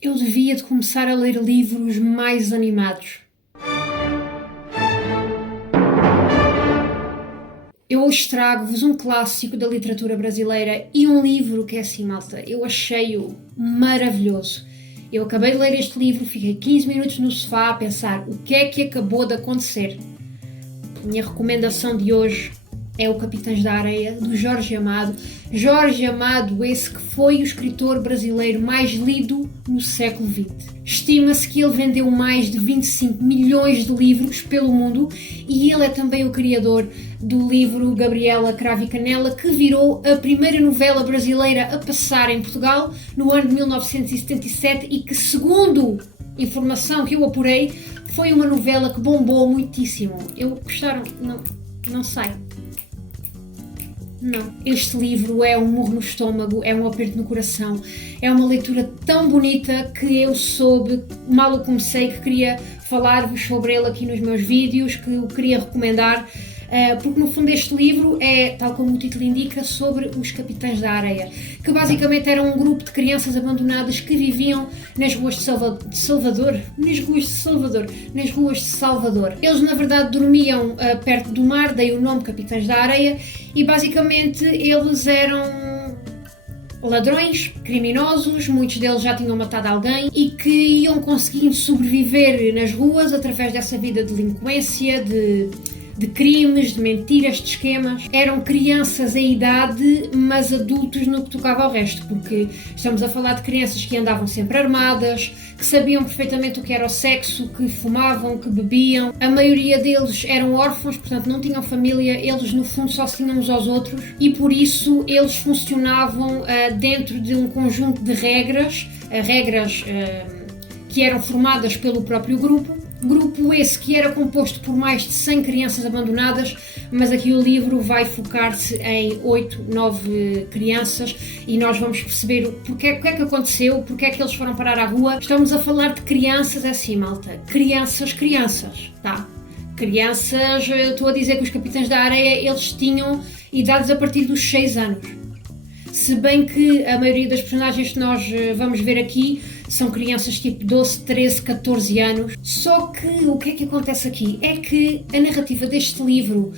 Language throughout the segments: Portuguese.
Eu devia de começar a ler livros mais animados. Eu hoje trago-vos um clássico da literatura brasileira e um livro que é assim, malta, eu achei-o maravilhoso. Eu acabei de ler este livro, fiquei 15 minutos no sofá a pensar o que é que acabou de acontecer. A minha recomendação de hoje é o Capitães da Areia, do Jorge Amado. Jorge Amado, esse que foi o escritor brasileiro mais lido no século XX. Estima-se que ele vendeu mais de 25 milhões de livros pelo mundo e ele é também o criador do livro Gabriela Cravo e Canela, que virou a primeira novela brasileira a passar em Portugal no ano de 1977 e que, segundo informação que eu apurei, foi uma novela que bombou muitíssimo. Gostaram? Não sei. Não. Este livro é um murro no estômago, é um aperto no coração, é uma leitura tão bonita que eu soube, mal o comecei, que queria falar-vos sobre ele aqui nos meus vídeos, que o queria recomendar, porque no fundo este livro é, tal como o título indica, sobre os Capitães da Areia, que basicamente eram um grupo de crianças abandonadas que viviam nas ruas de Salvador. Eles na verdade dormiam perto do mar, daí o nome Capitães da Areia, e basicamente eles eram ladrões, criminosos, muitos deles já tinham matado alguém e que iam conseguindo sobreviver nas ruas através dessa vida de delinquência, de crimes, de mentiras, de esquemas. Eram crianças em idade, mas adultos no que tocava ao resto, porque estamos a falar de crianças que andavam sempre armadas, que sabiam perfeitamente o que era o sexo, que fumavam, que bebiam. A maioria deles eram órfãos, portanto não tinham família, eles no fundo só se tinham uns aos outros e por isso eles funcionavam dentro de um conjunto de regras que eram formadas pelo próprio grupo esse que era composto por mais de 100 crianças abandonadas, mas aqui o livro vai focar-se em 8, 9 crianças e nós vamos perceber o que é que aconteceu, porque é que eles foram parar à rua. Estamos a falar de crianças assim, malta, crianças, tá? Crianças, eu estou a dizer que os Capitães da Areia, eles tinham idades a partir dos 6 anos. Se bem que a maioria das personagens que nós vamos ver aqui são crianças tipo 12, 13, 14 anos. Só que o que é que acontece aqui? É que a narrativa deste livro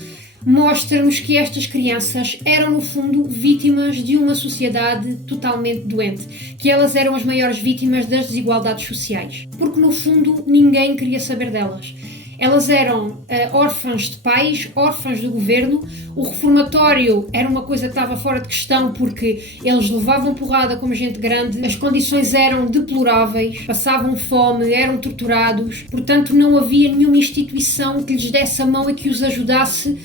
mostra-nos que estas crianças eram no fundo vítimas de uma sociedade totalmente doente, que elas eram as maiores vítimas das desigualdades sociais, porque no fundo ninguém queria saber delas. Elas eram órfãs de pais, órfãs do governo. O reformatório era uma coisa que estava fora de questão porque eles levavam porrada como gente grande, as condições eram deploráveis, passavam fome, eram torturados, portanto não havia nenhuma instituição que lhes desse a mão e que os ajudasse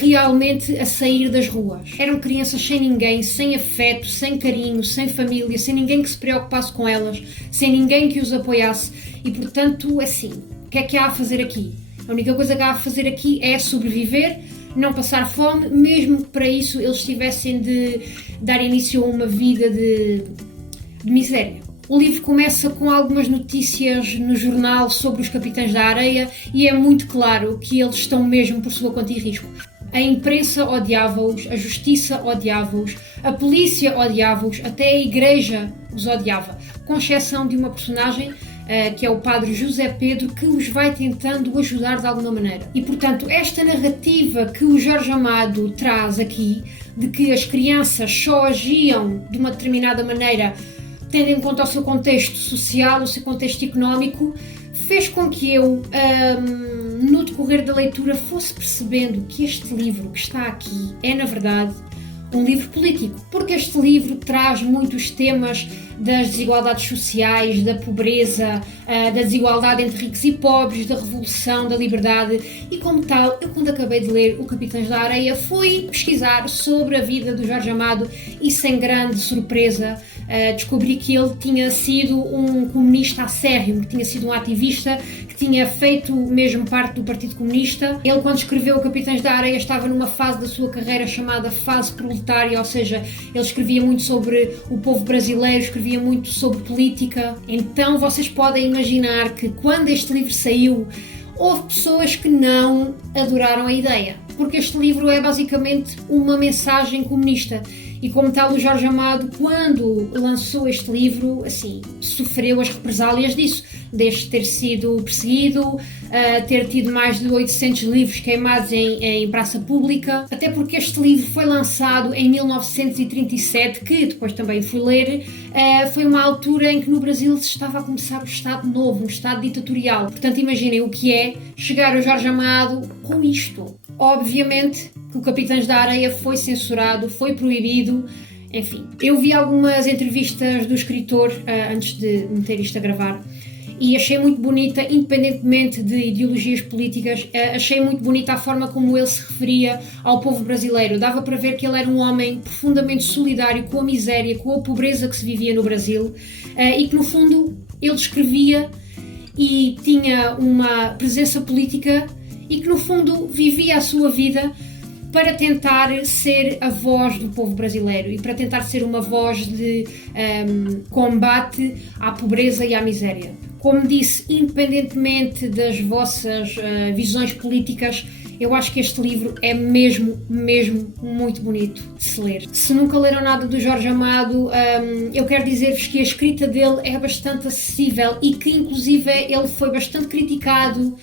realmente a sair das ruas. Eram crianças sem ninguém, sem afeto, sem carinho, sem família, sem ninguém que se preocupasse com elas, sem ninguém que os apoiasse e portanto assim... O que é que há a fazer aqui? A única coisa que há a fazer aqui é sobreviver, não passar fome, mesmo que para isso eles tivessem de dar início a uma vida de miséria. O livro começa com algumas notícias no jornal sobre os Capitães da Areia e é muito claro que eles estão mesmo por sua conta e risco. A imprensa odiava-os, a justiça odiava-os, a polícia odiava-os, até a igreja os odiava, com exceção de uma personagem que é o padre José Pedro, que os vai tentando ajudar de alguma maneira. E, portanto, esta narrativa que o Jorge Amado traz aqui, de que as crianças só agiam de uma determinada maneira, tendo em conta o seu contexto social, o seu contexto económico, fez com que eu, no decorrer da leitura, fosse percebendo que este livro que está aqui é, na verdade, um livro político, porque este livro traz muitos temas das desigualdades sociais, da pobreza, da desigualdade entre ricos e pobres, da revolução, da liberdade e como tal, eu quando acabei de ler o Capitães da Areia fui pesquisar sobre a vida do Jorge Amado e sem grande surpresa descobri que ele tinha sido um comunista acérrimo, que tinha sido um ativista, que tinha feito mesmo parte do Partido Comunista. Ele quando escreveu o Capitães da Areia estava numa fase da sua carreira chamada fase proletária, ou seja, ele escrevia muito sobre o povo brasileiro, escrevia muito sobre política. Então vocês podem imaginar que quando este livro saiu, houve pessoas que não adoraram a ideia, porque este livro é basicamente uma mensagem comunista E como tal, o Jorge Amado, quando lançou este livro, assim, sofreu as represálias disso, desde ter sido perseguido, ter tido mais de 800 livros queimados em praça pública, até porque este livro foi lançado em 1937, que depois também fui ler, foi uma altura em que no Brasil se estava a começar o Estado Novo, um Estado ditatorial. Portanto, imaginem o que é chegar ao Jorge Amado com isto. Obviamente que o Capitães da Areia foi censurado, foi proibido, enfim. Eu vi algumas entrevistas do escritor antes de meter isto a gravar e achei muito bonita, independentemente de ideologias políticas, achei muito bonita a forma como ele se referia ao povo brasileiro. Dava para ver que ele era um homem profundamente solidário com a miséria, com a pobreza que se vivia no Brasil e que no fundo ele escrevia e tinha uma presença política e que no fundo vivia a sua vida para tentar ser a voz do povo brasileiro e para tentar ser uma voz de combate à pobreza e à miséria. Como disse, independentemente das vossas visões políticas, eu acho que este livro é mesmo muito bonito de se ler. Se nunca leram nada do Jorge Amado, eu quero dizer-vos que a escrita dele é bastante acessível e que inclusive ele foi bastante criticado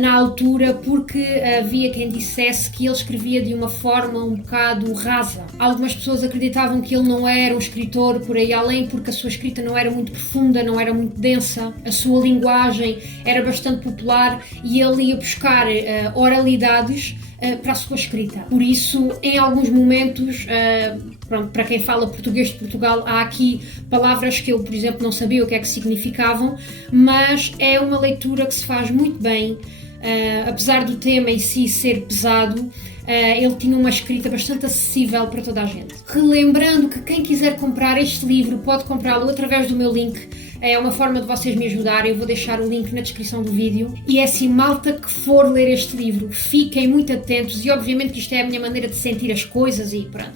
na altura porque havia quem dissesse que ele escrevia de uma forma um bocado rasa. Algumas pessoas acreditavam que ele não era um escritor por aí além porque a sua escrita não era muito profunda, não era muito densa, a sua linguagem era bastante popular e ele ia buscar oralidades para a sua escrita. Por isso, em alguns momentos, para quem fala português de Portugal, há aqui palavras que eu, por exemplo, não sabia o que é que significavam, mas é uma leitura que se faz muito bem, apesar do tema em si ser pesado. Ele tinha uma escrita bastante acessível para toda a gente. Relembrando que quem quiser comprar este livro pode comprá-lo através do meu link. É uma forma de vocês me ajudarem, eu vou deixar o link na descrição do vídeo. E é assim, malta que for ler este livro, fiquem muito atentos, e obviamente que isto é a minha maneira de sentir as coisas e pronto.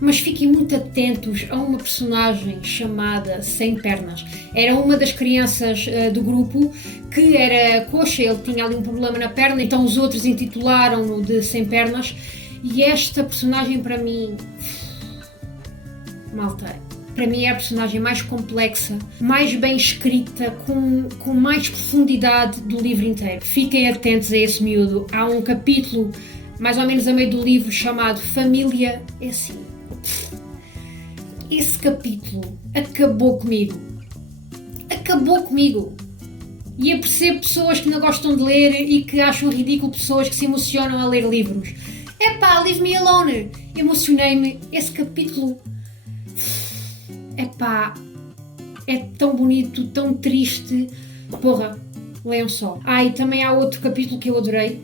Mas fiquem muito atentos a uma personagem chamada Sem Pernas. Era uma das crianças do grupo que era coxa, ele tinha ali um problema na perna, então os outros intitularam-no de Sem Pernas. E esta personagem para mim, malta, para mim é a personagem mais complexa, mais bem escrita, com mais profundidade do livro inteiro. Fiquem atentos a esse miúdo. Há um capítulo, mais ou menos a meio do livro, chamado Família é Assim. Esse capítulo acabou comigo. Acabou comigo. E eu percebo pessoas que não gostam de ler e que acham ridículo pessoas que se emocionam a ler livros. Epá, leave me alone. Emocionei-me. Esse capítulo... Epá, é tão bonito, tão triste. Porra, leiam só. E também há outro capítulo que eu adorei.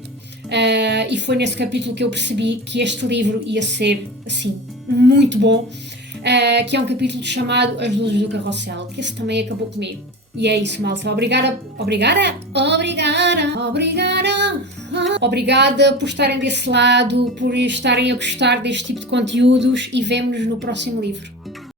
E foi nesse capítulo que eu percebi que este livro ia ser, assim, muito bom. Que é um capítulo chamado As Luzes do Carrossel, que esse também acabou comigo. E é isso, malta. Obrigada por estarem desse lado, por estarem a gostar deste tipo de conteúdos e vemo-nos no próximo livro.